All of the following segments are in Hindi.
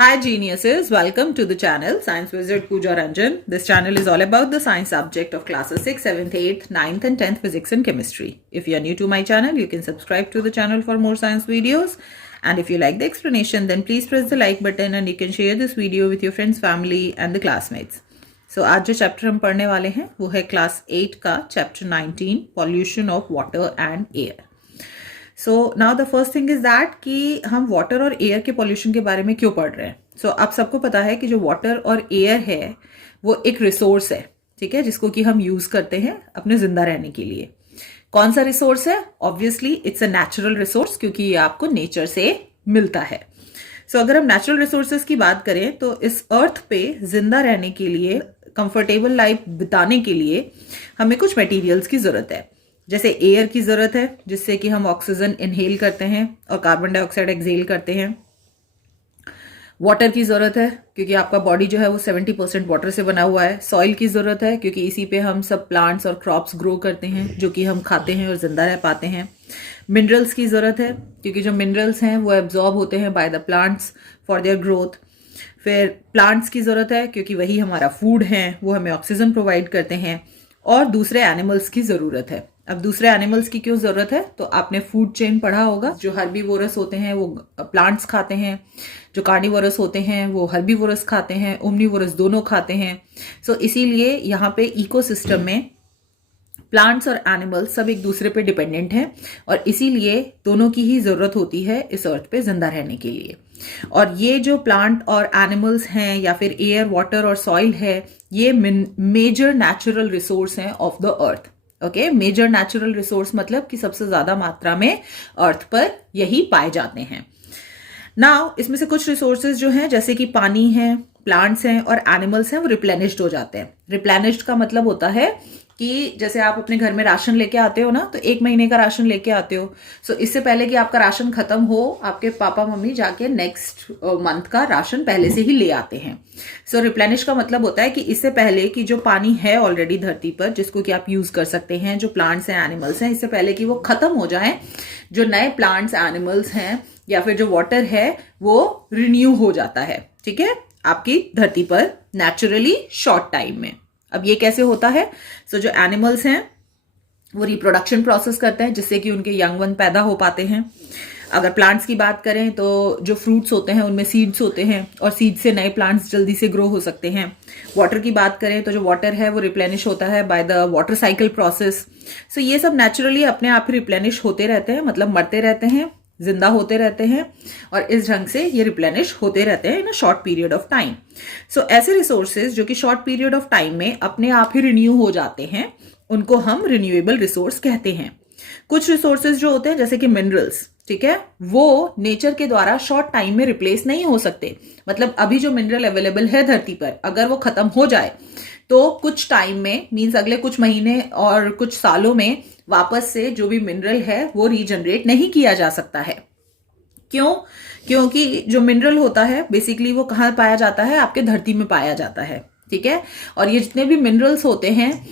Hi geniuses, welcome to the channel Science Wizard Pooja Ranjan. This channel is all about the science subject of classes 6th, 7th, 8th, 9th and 10th physics and chemistry. If you are new to my channel, you can subscribe to the channel for more science videos. And if you like the explanation, then please press the like button and you can share this video with your friends, family and the classmates. So आज जो चैप्टर हम पढ़ने वाले हैं वो है क्लास 8 का chapter 19 pollution of water and air. So now the first thing is that कि हम वाटर और एयर के पॉल्यूशन के बारे में क्यों पढ़ रहे हैं. सो आप सबको पता है कि जो वाटर और एयर है वो एक रिसोर्स है, ठीक है, जिसको कि हम यूज करते हैं अपने जिंदा रहने के लिए. कौन सा रिसोर्स है? Obviously it's a natural resource, क्योंकि ये आपको नेचर से मिलता है. सो अगर हम नेचुरल रिसोर्सेज की बात करें तो इस अर्थ पे जिंदा रहने के लिए, कंफर्टेबल लाइफ बिताने के लिए हमें कुछ मटेरियल्स की जरूरत है. जैसे एयर की जरूरत है जिससे कि हम ऑक्सीजन इनहेल करते हैं और कार्बन डाइऑक्साइड एक्सहेल करते हैं. वाटर की जरूरत है क्योंकि आपका बॉडी जो है वो 70% वाटर से बना हुआ है. सॉइल की जरूरत है क्योंकि इसी पे हम सब प्लांट्स और क्रॉप्स ग्रो करते हैं जो कि हम खाते हैं और जिंदा रह पाते हैं. मिनरल्स की जरूरत है क्योंकि जो मिनरल्स हैं वो एब्जॉर्ब होते हैं by the plants for their growth. फिर प्लांट्स की जरूरत है क्योंकि वही हमारा फूड है, वो हमें ऑक्सीजन प्रोवाइड करते हैं. और दूसरे एनिमल्स की जरूरत है. अब दूसरे एनिमल्स की क्यों जरूरत है? तो आपने फूड चेन पढ़ा होगा. जो हर्बीवोरस होते हैं वो प्लांट्स खाते हैं, जो कार्निवोरस होते हैं वो हर्बीवोरस खाते हैं, ओमनीवोरस दोनों खाते हैं. सो इसीलिए यहाँ पे इकोसिस्टम में प्लांट्स और एनिमल्स सब एक दूसरे पे डिपेंडेंट हैं और इसीलिए दोनों की ही जरूरत होती है इस अर्थ पे जिंदा रहने के लिए. और ये जो प्लांट और एनिमल्स हैं या फिर एयर, वाटर और सॉइल है, ये मेजर नेचुरल रिसोर्स हैं of the earth. Okay, major natural resource मतलब कि सबसे ज्यादा मात्रा में अर्थ पर यही पाए जाते हैं. नाउ इसमें से कुछ रिसोर्सेज जो हैं जैसे कि पानी है, प्लांट्स हैं और एनिमल्स हैं, वो रिप्लेनिश्ड हो जाते हैं. रिप्लेनिश्ड का मतलब होता है कि जैसे आप अपने घर में राशन लेके आते हो ना, तो 1 महीने का राशन लेके आते हो. सो इससे पहले कि आपका राशन खत्म हो, आपके पापा मम्मी जाके नेक्स्ट मंथ का राशन पहले से ही ले आते हैं. सो रिप्लेनिश का मतलब होता है कि इससे पहले कि जो पानी है ऑलरेडी धरती पर जिसको कि आप यूज कर सकते हैं, जो प्लांट्स हैं, एनिमल्स हैं, इससे पहले कि वो खत्म हो जाए, जो नए प्लांट्स, एनिमल्स हैं या फिर जो वाटर है वो रिन्यू हो जाता है, ठीक है, आपकी धरती पर नेचुरली शॉर्ट टाइम में. अब ये कैसे होता है? सो जो एनिमल्स हैं वो रिप्रोडक्शन प्रोसेस करते हैं जिससे कि उनके यंग वन पैदा हो पाते हैं. अगर प्लांट्स की बात करें तो जो फ्रूट्स होते हैं उनमें सीड्स होते हैं और सीड से नए प्लांट्स जल्दी से ग्रो हो सकते हैं. वाटर की बात करें तो जो वाटर है वो रिप्लेनिश होता है by the water cycle process. So ये सब नेचुरली अपने आप ही रिप्लेनिश होते रहते हैं, मतलब मरते रहते हैं, जिंदा होते रहते हैं और इस ढंग से ये रिप्लेनिश होते रहते हैं in a short period of time. So ऐसे रिसोर्सेज जो कि शॉर्ट पीरियड ऑफ टाइम में अपने आप ही रिन्यू हो जाते हैं, उनको हम रिन्यूएबल रिसोर्स कहते हैं. कुछ रिसोर्सेज जो होते हैं जैसे कि मिनरल्स, ठीक है, वो नेचर के द्वारा शॉर्ट टाइम में रिप्लेस नहीं हो सकते. मतलब अभी जो मिनरल अवेलेबल है धरती पर, अगर वो खत्म हो जाए तो कुछ टाइम में, मींस अगले कुछ महीने और कुछ सालों में वापस से जो भी मिनरल है वो रीजनरेट नहीं किया जा सकता है. क्यों? क्योंकि जो मिनरल होता है बेसिकली वो कहाँ पाया जाता है? आपके धरती में पाया जाता है, ठीक है. और ये जितने भी मिनरल्स होते हैं,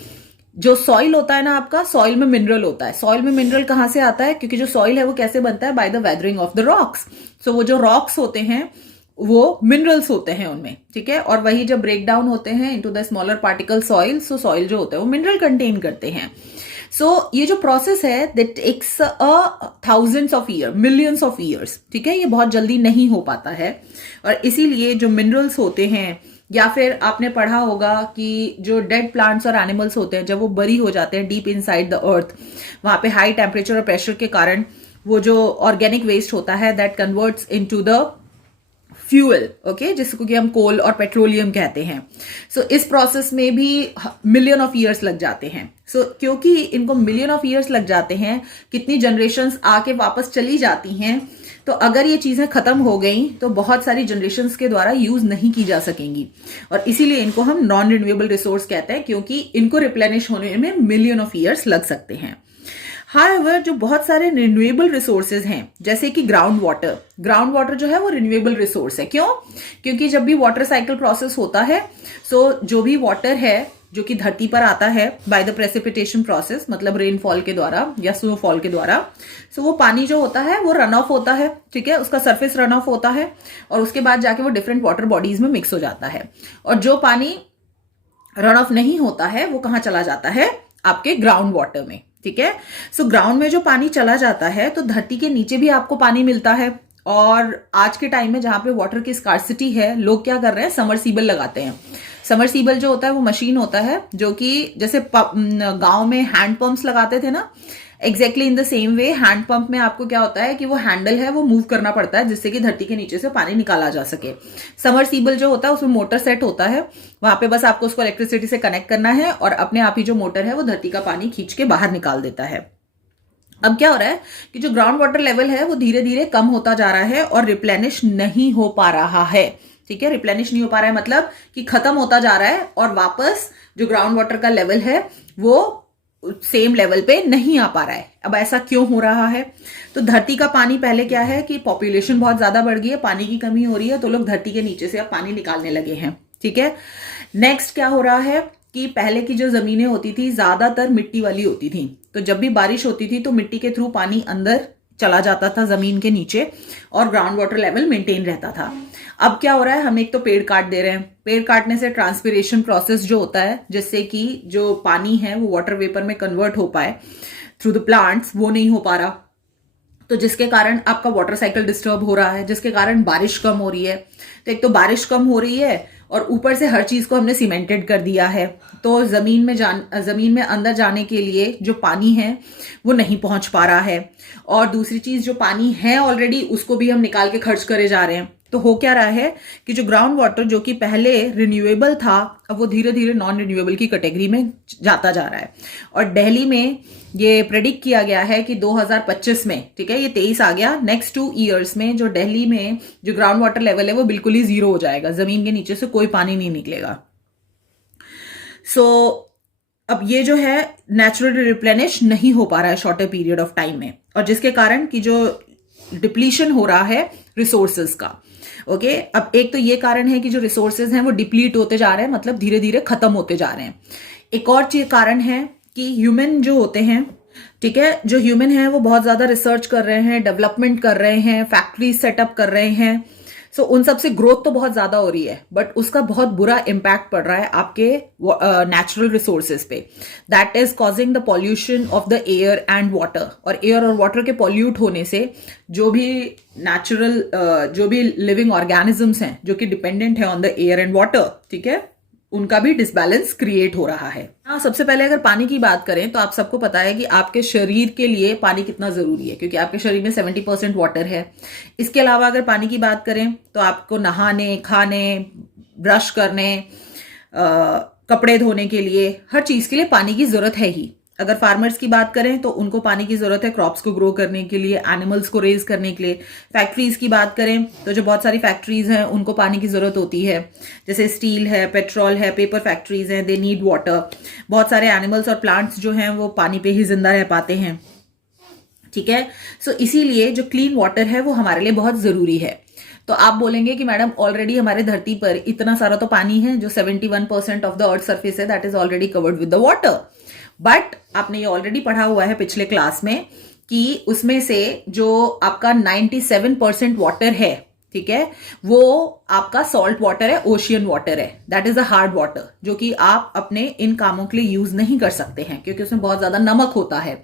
जो सॉइल होता है ना आपका, सॉइल में मिनरल होता है. सॉइल में मिनरल कहाँ से आता है? क्योंकि जो सॉइल है वो कैसे बनता है? By the weathering of the rocks. So वो जो रॉक्स होते हैं वो मिनरल्स होते हैं उनमें, ठीक है. और वही जब ब्रेक डाउन होते हैं into the smaller particle soil, so soil जो होता है वो मिनरल कंटेन करते हैं. सो ये जो प्रोसेस है that takes thousands of year, millions of years, ठीक है, ये बहुत जल्दी नहीं हो पाता है. और इसीलिए जो मिनरल्स होते हैं, या फिर आपने पढ़ा होगा कि जो डेड प्लांट्स और एनिमल्स होते हैं जब वो बरी हो जाते हैं डीप इनसाइड द अर्थ, वहां पे हाई टेम्परेचर और प्रेशर के कारण वो जो ऑर्गेनिक वेस्ट होता है that converts into the fuel, okay, जिसको कि हम कोल और पेट्रोलियम कहते हैं. सो इस प्रोसेस में भी मिलियन ऑफ ईयर्स लग जाते हैं. सो क्योंकि इनको मिलियन ऑफ ईयर्स लग जाते हैं, कितनी जनरेशन्स आके वापस चली जाती हैं, तो अगर ये चीजें खत्म हो गई तो बहुत सारी जनरेशन्स के द्वारा यूज नहीं की जा सकेंगी. और इसीलिए इनको हम नॉन रिन्यूएबल रिसोर्स कहते हैं, क्योंकि इनको रिप्लेनिश होने में मिलियन ऑफ ईयर्स लग सकते हैं. हाउएवर जो बहुत सारे रिन्यूएबल रिसोर्सेज हैं जैसे कि ग्राउंड वाटर जो है वो रिन्यूएबल रिसोर्स है. क्यों? क्योंकि जब भी वाटर साइकिल प्रोसेस होता है, सो जो भी वाटर है जो कि धरती पर आता है बाय द प्रेसिपिटेशन प्रोसेस, मतलब रेनफॉल के द्वारा या स्नोफॉल के द्वारा। सो वो पानी जो होता है वो रन ऑफ होता है, ठीक है, उसका सरफेस रन ऑफ होता है और उसके बाद जाके वो डिफरेंट वाटर बॉडीज में मिक्स हो जाता है। और जो पानी रन ऑफ नहीं होता है वो कहाँ चला जाता है, आपके ग्राउंड वाटर में, ठीक है। सो ग्राउंड में जो पानी चला जाता है तो धरती के नीचे भी आपको पानी मिलता है। और आज के टाइम में जहां पे वाटर की स्कार्सिटी है, लोग क्या कर रहे हैं, समरसीबल लगाते हैं। समरसीबल जो होता है वो मशीन होता है जो कि जैसे गांव में हैंड पंप्स लगाते थे ना, exactly in the same way hand pump में आपको क्या होता है कि वो हैंडल है वो मूव करना पड़ता है जिससे कि धरती के नीचे से पानी निकाला जा सके। समरसीबल जो होता है उसमें मोटर सेट होता है, वहां पे बस आपको उसको इलेक्ट्रिसिटी से कनेक्ट करना है और अपने आप ही जो मोटर है वो धरती का पानी खींच के बाहर निकाल देता है। अब क्या हो रहा है कि जो ग्राउंड वाटर लेवल है वो धीरे धीरे कम होता जा रहा है और रिप्लेनिश नहीं हो पा रहा है, ठीक है। रिप्लेनिश नहीं हो पा रहा है मतलब कि खत्म होता जा रहा है और वापस जो ग्राउंड वाटर का लेवल है वो सेम लेवल पे नहीं आ पा रहा है। अब ऐसा क्यों हो रहा है, तो धरती का पानी पहले क्या है कि पॉपुलेशन बहुत ज्यादा बढ़ गई है, पानी की कमी हो रही है, तो लोग धरती के नीचे से अब पानी निकालने लगे हैं, ठीक है। नेक्स्ट क्या हो रहा है कि पहले की जो जमीनें होती थी ज्यादातर मिट्टी वाली होती थी, तो जब भी बारिश होती थी तो मिट्टी के थ्रू पानी अंदर चला जाता था जमीन के नीचे और ग्राउंड वाटर लेवल मेंटेन रहता था। अब क्या हो रहा है, हम एक तो पेड़ काट दे रहे हैं, पेड़ काटने से ट्रांसपिरेशन प्रोसेस जो होता है जिससे कि जो पानी है वो वाटर वेपर में कन्वर्ट हो पाए थ्रू द प्लांट्स, वो नहीं हो पा रहा, तो जिसके कारण आपका वाटर साइकिल डिस्टर्ब हो रहा है, जिसके कारण बारिश कम हो रही है। तो एक तो बारिश कम हो रही है और ऊपर से हर चीज को हमने सीमेंटेड कर दिया है, तो जमीन में अंदर जाने के लिए जो पानी है वो नहीं पहुंच पा रहा है। और दूसरी चीज, जो पानी है ऑलरेडी उसको भी हम निकाल के खर्च करे जा रहे हैं। तो हो क्या रहा है कि जो ग्राउंड वाटर जो कि पहले रिन्यूएबल था अब वो धीरे धीरे नॉन रिन्यूएबल की कैटेगरी में जाता जा रहा है। और दिल्ली में ये प्रेडिक्ट किया गया है कि 2025 में, ठीक है, ये 23 आ गया, नेक्स्ट 2 ईयर्स में जो दिल्ली में जो ग्राउंड वाटर लेवल है वो बिल्कुल ही जीरो हो जाएगा, जमीन के नीचे से कोई पानी नहीं निकलेगा। सो अब ये जो है नेचुरल रिप्लेनिश नहीं हो पा रहा है शॉर्टर पीरियड ऑफ टाइम में, और जिसके कारण कि जो डिप्लीशन हो रहा है रिसोर्सेज का, ओके। अब एक तो ये कारण है कि जो रिसोर्सेज हैं वो डिप्लीट होते जा रहे हैं, मतलब धीरे धीरे खत्म होते जा रहे हैं। एक और चीज कारण है कि ह्यूमन जो होते हैं, ठीक है, जो ह्यूमन है वो बहुत ज्यादा रिसर्च कर रहे हैं, डेवलपमेंट कर रहे हैं, फैक्ट्री सेटअप कर रहे हैं। सो उन सब से ग्रोथ तो बहुत ज्यादा हो रही है बट उसका बहुत बुरा इम्पैक्ट पड़ रहा है आपके नेचुरल रिसोर्सेज पे। That is causing the pollution of the air and water. और एयर और वाटर के पॉल्यूट होने से जो भी नेचुरल जो भी लिविंग ऑर्गेनिजम्स हैं जो कि डिपेंडेंट है on the air and water, ठीक है, उनका भी डिसबैलेंस क्रिएट हो रहा है। हाँ, सबसे पहले अगर पानी की बात करें तो आप सबको पता है कि आपके शरीर के लिए पानी कितना जरूरी है, क्योंकि आपके शरीर में 70% वाटर है। इसके अलावा अगर पानी की बात करें तो आपको नहाने, खाने, ब्रश करने, कपड़े धोने के लिए, हर चीज के लिए पानी की जरूरत है ही। अगर फार्मर्स की बात करें तो उनको पानी की जरूरत है क्रॉप्स को ग्रो करने के लिए, एनिमल्स को रेज करने के लिए। फैक्ट्रीज की बात करें तो जो बहुत सारी फैक्ट्रीज हैं उनको पानी की जरूरत होती है, जैसे स्टील है, पेट्रोल है, पेपर फैक्ट्रीज हैं, दे नीड वाटर। बहुत सारे एनिमल्स और प्लांट्स जो हैं वो पानी पे ही जिंदा रह पाते हैं, ठीक है। सो इसीलिए जो क्लीन वाटर है वो हमारे लिए बहुत जरूरी है। तो आप बोलेंगे कि मैडम ऑलरेडी हमारे धरती पर इतना सारा तो पानी है, जो 71% ऑफ द अर्थ सरफेस है that is already covered with the water. But आपने ये ऑलरेडी पढ़ा हुआ है पिछले क्लास में कि उसमें से जो आपका 97% वाटर है, ठीक है, वो आपका सॉल्ट वाटर है, ओशियन वाटर है, that is a hard water, जो कि आप अपने इन कामों के लिए यूज नहीं कर सकते हैं क्योंकि उसमें बहुत ज्यादा नमक होता है।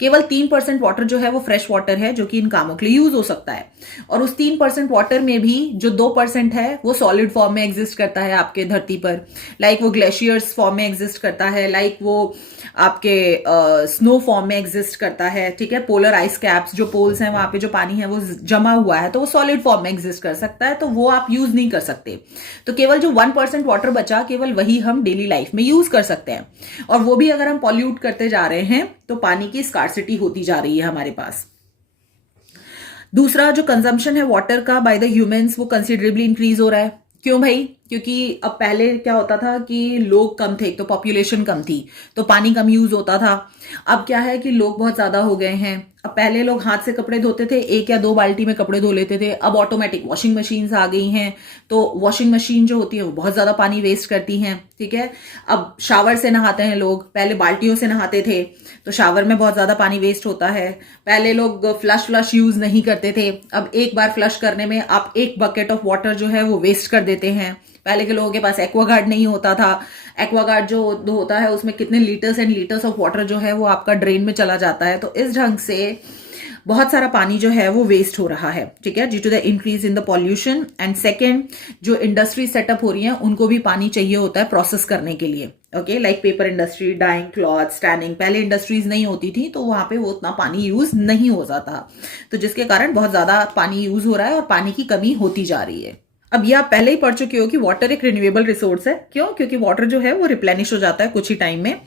केवल 3% वाटर जो है वो फ्रेश वाटर है जो कि इन कामों के लिए यूज हो सकता है। और उस 3% वाटर में भी जो 2% है वो सॉलिड फॉर्म में एग्जिस्ट करता है आपके धरती पर, लाइक वो ग्लेशियर्स फॉर्म में एग्जिस्ट करता है, लाइक वो आपके स्नो फॉर्म में एग्जिस्ट करता है, ठीक है। पोलर आइस कैप्स, जो पोल्स हैं वहां पे जो पानी है वो जमा हुआ है तो वो सॉलिड फॉर्म में एग्जिस्ट कर सकता है, तो वो आप यूज नहीं कर सकते। तो केवल जो 1% वाटर बचा, केवल वही हम डेली लाइफ में यूज कर सकते हैं, और वो भी अगर हम पॉल्यूट करते जा रहे हैं तो पानी की स्कार्सिटी होती जा रही है हमारे पास। दूसरा जो कंजम्पशन है वाटर का बाय द ह्यूमंस वो कंसिडरेबली इंक्रीज हो रहा है। क्यों भाई? क्योंकि अब पहले क्या होता था कि लोग कम थे, तो पॉपुलेशन कम थी, तो पानी कम यूज होता था। अब क्या है कि लोग बहुत ज्यादा हो गए हैं, अब पहले लोग हाथ से कपड़े धोते थे, 1 या 2 बाल्टी में कपड़े धो लेते थे। अब ऑटोमेटिक वॉशिंग मशीन्स आ गई हैं, तो वॉशिंग मशीन जो होती है वो बहुत ज्यादा पानी वेस्ट करती हैं, ठीक है। अब शावर से नहाते हैं लोग, पहले बाल्टियों से नहाते थे तो शावर में बहुत ज्यादा पानी वेस्ट होता है। पहले लोग फ्लश यूज नहीं करते थे, अब एक बार फ्लश करने में आप 1 बकेट ऑफ वाटर जो है वो वेस्ट कर देते हैं। पहले के लोगों के पास एक्वागार्ड नहीं होता था, एक्वागार्ड जो होता है उसमें कितने litres and litres of water जो है वो आपका ड्रेन में चला जाता है। तो इस ढंग से बहुत सारा पानी जो है वो वेस्ट हो रहा है, ठीक है, due to the increase in the pollution. And second, जो इंडस्ट्री सेटअप हो रही है उनको भी पानी चाहिए होता है प्रोसेस करने के लिए, okay, like paper industry, dyeing, cloth, tanning. पहले इंडस्ट्रीज नहीं होती थी तो वहां पे वो उतना पानी यूज नहीं हो जाता, तो जिसके कारण बहुत ज्यादा पानी यूज हो रहा है और पानी की कमी होती जा रही है। अब ये आप पहले ही पढ़ चुके हो कि वाटर एक रिन्यूएबल रिसोर्स है। क्यों? क्योंकि वाटर जो है वो रिप्लेनिश हो जाता है कुछ ही टाइम में।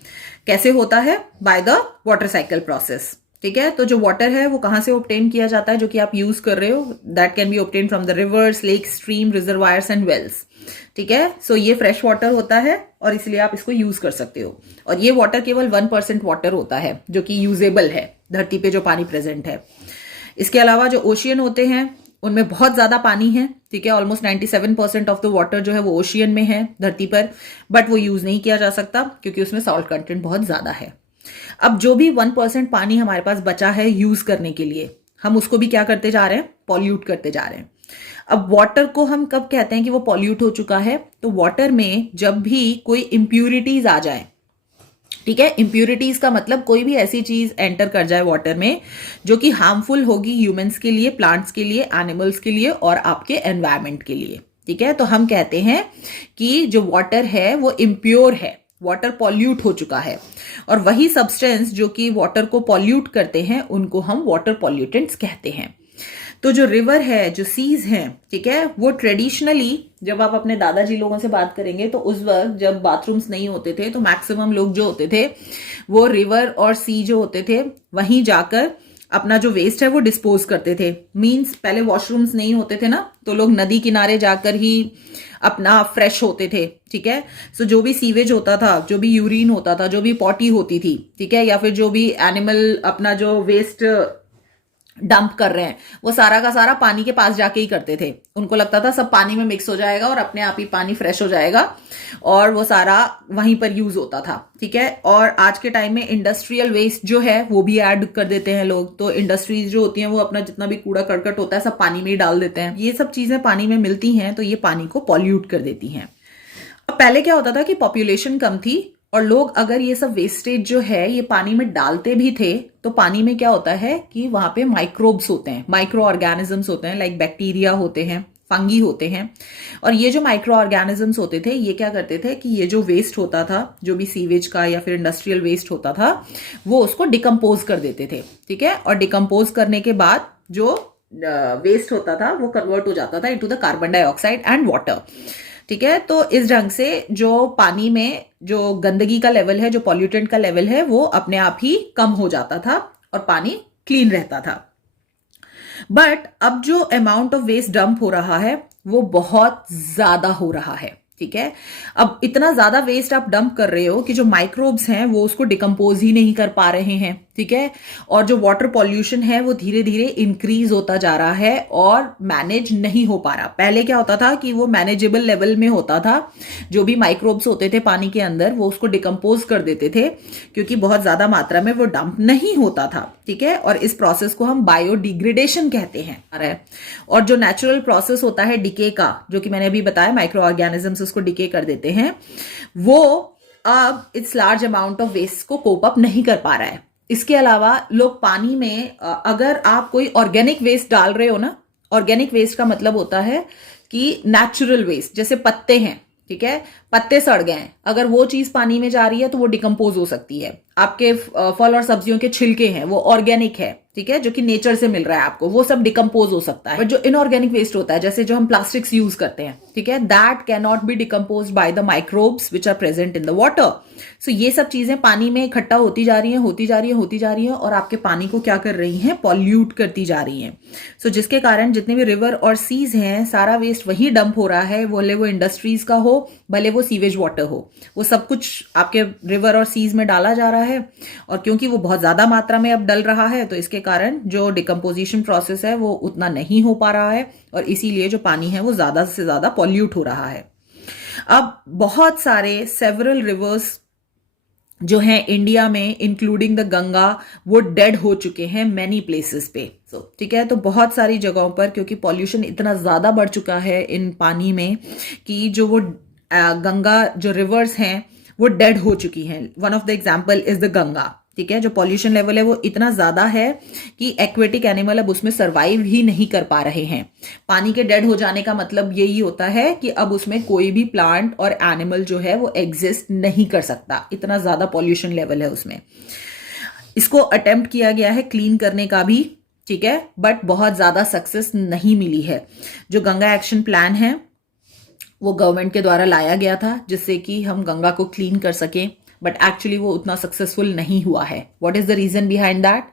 कैसे होता है? By the water cycle process, ठीक है। तो जो वाटर है वो कहां से ऑब्टेन किया जाता है जो कि आप यूज कर रहे हो? That can be obtained from the rivers, lake, stream, reservoirs and wells, ठीक है। सो ये फ्रेश वाटर होता है और इसलिए आप इसको यूज कर सकते हो। और ये वाटर केवल 1% वाटर होता है जो कि यूजेबल है धरती पे जो पानी प्रेजेंट है। इसके अलावा जो ओशियन होते हैं उनमें बहुत ज्यादा पानी है, ठीक है। ऑलमोस्ट 97% ऑफ द वाटर जो है वो ओशियन में है धरती पर, बट वो यूज नहीं किया जा सकता क्योंकि उसमें सॉल्ट कंटेंट बहुत ज्यादा है। अब जो भी 1% पानी हमारे पास बचा है यूज करने के लिए, हम उसको भी क्या करते जा रहे हैं? पॉल्यूट करते जा रहे हैं। अब वाटर को हम कब कहते हैं कि वो पॉल्यूट हो चुका है? तो वाटर में जब भी कोई इम्प्यूरिटीज आ जाए, ठीक है, इम्प्यूरिटीज का मतलब कोई भी ऐसी चीज एंटर कर जाए वाटर में जो कि हार्मफुल होगी ह्यूमंस के लिए, प्लांट्स के लिए, एनिमल्स के लिए और आपके एनवायरमेंट के लिए, ठीक है। तो हम कहते हैं कि जो वाटर है वो इम्प्योर है, वाटर पॉल्यूट हो चुका है। और वही सब्सटेंस जो कि वाटर को पॉल्यूट करते हैं उनको हम वाटर पॉल्यूटेंट्स कहते हैं। तो जो रिवर है, जो सीज हैं, ठीक है, वो ट्रेडिशनली जब आप अपने दादाजी लोगों से बात करेंगे तो उस वक्त जब बाथरूम्स नहीं होते थे तो मैक्सिमम लोग जो होते थे वो रिवर और सी जो होते थे वहीं जाकर अपना जो वेस्ट है वो डिस्पोज करते थे। मींस पहले वॉशरूम्स नहीं होते थे ना, तो लोग नदी किनारे जाकर ही अपना फ्रेश होते थे, ठीक है। सो जो भी सीवेज होता था, जो भी यूरिन होता था, जो भी पॉटी होती थी, ठीक है, या फिर जो भी एनिमल अपना जो वेस्ट डंप कर रहे हैं वो सारा का सारा पानी के पास जाके ही करते थे। उनको लगता था सब पानी में मिक्स हो जाएगा और अपने आप ही पानी फ्रेश हो जाएगा और वो सारा वहीं पर यूज होता था, ठीक है। और आज के टाइम में इंडस्ट्रियल वेस्ट जो है वो भी ऐड कर देते हैं लोग। तो इंडस्ट्रीज जो होती हैं वो अपना जितना भी कूड़ा करकट होता है सब पानी में ही डाल देते हैं। ये सब चीजें पानी में मिलती हैं तो ये पानी को पॉल्यूट कर देती हैं। अब पहले क्या होता था कि पॉपुलेशन कम थी और लोग अगर ये सब वेस्टेज जो है ये पानी में डालते भी थे तो पानी में क्या होता है कि वहां पे माइक्रोब्स होते हैं, माइक्रो ऑर्गेनिजम्स होते हैं, लाइक बैक्टीरिया होते हैं, फंगी होते हैं। और ये जो माइक्रो ऑर्गेनिजम्स होते थे ये क्या करते थे कि ये जो वेस्ट होता था, जो भी सीवेज का या फिर इंडस्ट्रियल वेस्ट होता था, वो उसको डिकम्पोज कर देते थे, ठीक है। और डिकम्पोज करने के बाद जो वेस्ट होता था वो कन्वर्ट हो जाता था into the carbon dioxide and water, ठीक है। तो इस ढंग से जो पानी में जो गंदगी का लेवल है, जो पॉल्यूटेंट का लेवल है, वो अपने आप ही कम हो जाता था और पानी क्लीन रहता था। बट अब जो अमाउंट ऑफ वेस्ट डंप हो रहा है वो बहुत ज्यादा हो रहा है, ठीक है। अब इतना ज्यादा वेस्ट आप डंप कर रहे हो कि जो माइक्रोब्स हैं वो उसको डिकम्पोज ही नहीं कर पा रहे हैं, ठीक है। और जो वाटर पॉल्यूशन है वो धीरे धीरे इंक्रीज होता जा रहा है और मैनेज नहीं हो पा रहा। पहले क्या होता था कि वो मैनेजेबल लेवल में होता था, जो भी माइक्रोब्स होते थे पानी के अंदर वो उसको डिकम्पोज कर देते थे क्योंकि बहुत ज्यादा मात्रा में वो डंप नहीं होता था, ठीक है। और इस प्रोसेस को हम बायोडिग्रेडेशन कहते हैं। और जो नेचुरल प्रोसेस होता है डिके का, जो कि मैंने अभी बताया माइक्रो ऑर्गेनिजम्स उसको डिके कर देते हैं, वो अब it's large amount of waste को कोप अप नहीं कर पा रहा है। इसके अलावा लोग पानी में अगर आप कोई ऑर्गेनिक वेस्ट डाल रहे हो ना, ऑर्गेनिक वेस्ट का मतलब होता है कि नेचुरल वेस्ट, जैसे पत्ते हैं, ठीक है, पत्ते सड़ गए हैं, अगर वो चीज पानी में जा रही है तो वो डिकम्पोज हो सकती है। आपके फल और सब्जियों के छिलके हैं वो ऑर्गेनिक है, ठीक है, जो कि नेचर से मिल रहा है आपको, वो सब डिकम्पोज हो सकता है। बट जो इनऑर्गेनिक वेस्ट होता है, जैसे जो हम प्लास्टिक्स यूज करते हैं, ठीक है, that cannot be decompose by the microbes which are present in the water. So ये सब चीजें पानी में इकट्ठा होती जा रही हैं, होती जा रही है, होती जा रही है और आपके पानी को क्या कर रही हैं? पॉल्यूट करती जा रही हैं। सो जिसके कारण जितने भी रिवर और सीज हैं सारा वेस्ट वही डंप हो रहा है, भले वो इंडस्ट्रीज का हो, भले वो सीवेज वाटर हो, वो सब कुछ आपके रिवर और सीज में डाला जा रहा है, और क्योंकि वो बहुत ज़्यादा मात्रा में अब डल रहा है तो इसके कारण जो डिकम्पोजिशन प्रोसेस है वो उतना नहीं हो पा रहा है, और इसीलिए जो पानी है वो ज़्यादा से ज़्यादा पॉल्यूट हो रहा है। अब बहुत सारे सेवरल रिवर्स जो हैं इंडिया में इंक्लूडिंग द गंगा वो डेड हो चुके हैं मैनी प्लेसेस पे। ठीक है, तो बहुत सारी जगहों पर क्योंकि पॉल्यूशन इतना ज़्यादा बढ़ चुका है इन पानी में कि जो वो गंगा जो रिवर्स हैं वो डेड हो चुकी हैं। One of the example is the Ganga. ठीक है, जो पॉल्यूशन लेवल है वो इतना ज़्यादा है कि एक्वेटिक एनिमल अब उसमें सर्वाइव ही नहीं कर पा रहे हैं। पानी के डेड हो जाने का मतलब यही होता है कि अब उसमें कोई भी प्लांट और एनिमल जो है वो एग्जिस्ट नहीं कर सकता, इतना ज़्यादा पॉल्यूशन लेवल है उसमें। इसको अटेम्प्ट किया गया है क्लीन करने का भी, ठीक है, बट बहुत ज़्यादा सक्सेस नहीं मिली है। जो गंगा एक्शन प्लान है वो गवर्नमेंट के द्वारा लाया गया था जिससे कि हम गंगा को क्लीन कर सकें, बट एक्चुअली वो उतना सक्सेसफुल नहीं हुआ है। What is the reason behind that?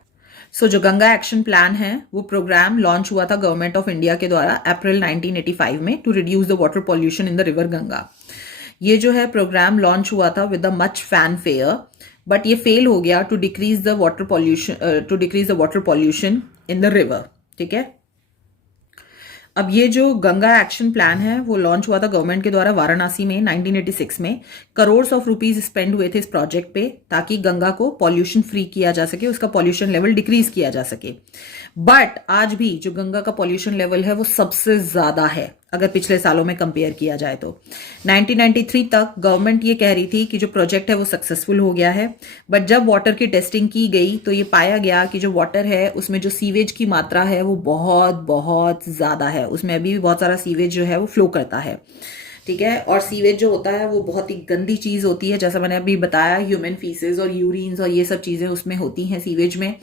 So जो गंगा एक्शन प्लान है वो प्रोग्राम लॉन्च हुआ था गवर्नमेंट ऑफ इंडिया के द्वारा अप्रैल 1985 में to reduce the water pollution in the river Ganga. ये जो है प्रोग्राम लॉन्च हुआ था with the much fanfare, but ये फेल हो गया to decrease the water pollution in the river. ठीक है, अब ये जो गंगा एक्शन प्लान है वो लॉन्च हुआ था गवर्नमेंट के द्वारा वाराणसी में 1986 में। करोड़ ऑफ रुपीज स्पेंड हुए थे इस प्रोजेक्ट पे ताकि गंगा को पॉल्यूशन फ्री किया जा सके, उसका पॉल्यूशन लेवल डिक्रीज किया जा सके। बट आज भी जो गंगा का पॉल्यूशन लेवल है वो सबसे ज्यादा है अगर पिछले सालों में कंपेयर किया जाए तो। 1993 तक गवर्नमेंट ये कह रही थी कि जो प्रोजेक्ट है वो सक्सेसफुल हो गया है, बट जब वाटर की टेस्टिंग की गई तो ये पाया गया कि जो वाटर है उसमें जो सीवेज की मात्रा है वो बहुत बहुत ज्यादा है, उसमें अभी भी बहुत सारा सीवेज जो है वो फ्लो करता है। ठीक है, और सीवेज जो होता है वो बहुत ही गंदी चीज होती है, जैसा मैंने अभी बताया ह्यूमन फीसेस और यूरिन्स और ये सब चीजें उसमें होती हैं सीवेज में।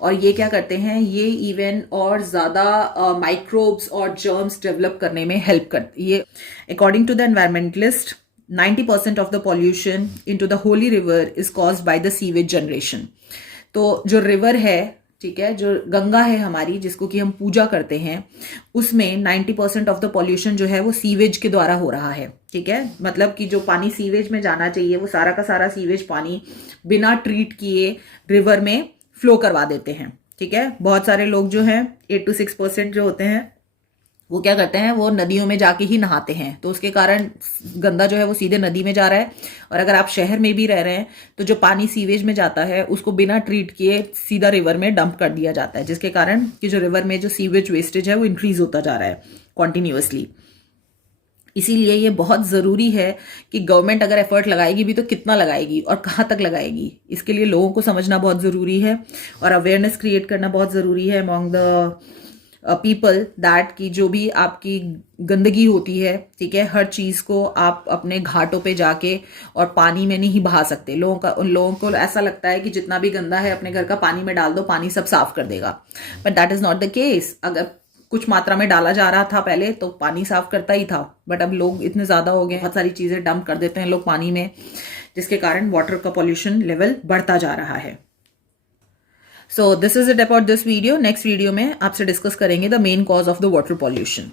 और ये क्या करते हैं, ये इवन और ज्यादा माइक्रोब्स और जर्म्स डेवलप करने में हेल्प करती है। According to the environmentalist 90% of the pollution into the holy river is caused by the sewage generation. तो जो रिवर है, ठीक है, जो गंगा है हमारी जिसको कि हम पूजा करते हैं, उसमें 90% ऑफ द पॉल्यूशन जो है वो सीवेज के द्वारा हो रहा है। ठीक है, मतलब कि जो पानी सीवेज में जाना चाहिए वो सारा का सारा सीवेज पानी बिना ट्रीट किए रिवर में फ्लो करवा देते हैं। ठीक है, बहुत सारे लोग जो हैं 8 to 6% जो होते हैं वो क्या करते हैं, वो नदियों में जाके ही नहाते हैं, तो उसके कारण गंदा जो है वो सीधे नदी में जा रहा है। और अगर आप शहर में भी रह रहे हैं तो जो पानी सीवेज में जाता है उसको बिना ट्रीट किए सीधा रिवर में डंप कर दिया जाता है, जिसके कारण कि जो रिवर में जो सीवेज वेस्टेज है वो इंक्रीज होता जा रहा है कॉन्टिन्यूअसली। इसीलिए ये बहुत ज़रूरी है कि गवर्नमेंट अगर एफर्ट लगाएगी भी तो कितना लगाएगी और कहाँ तक लगाएगी, इसके लिए लोगों को समझना बहुत ज़रूरी है और अवेयरनेस क्रिएट करना बहुत ज़रूरी है अमॉन्ग द पीपल दैट की जो भी आपकी गंदगी होती है, ठीक है, हर चीज़ को आप अपने घाटों पे जाके और पानी में नहीं बहा सकते। उन लोगों को ऐसा लगता है कि जितना भी गंदा है अपने घर का पानी में डाल दो, पानी सब साफ कर देगा, but that is not the case. अगर कुछ मात्रा में डाला जा रहा था पहले तो पानी साफ करता ही था, बट अब लोग इतने ज़्यादा हो गए, बहुत सारी चीज़ें डंप कर देते हैं लोग पानी में, जिसके कारण वाटर का पॉल्यूशन लेवल बढ़ता जा रहा है। So this is it about this video. Next video में आपसे डिस्कस करेंगे the main cause of the water pollution.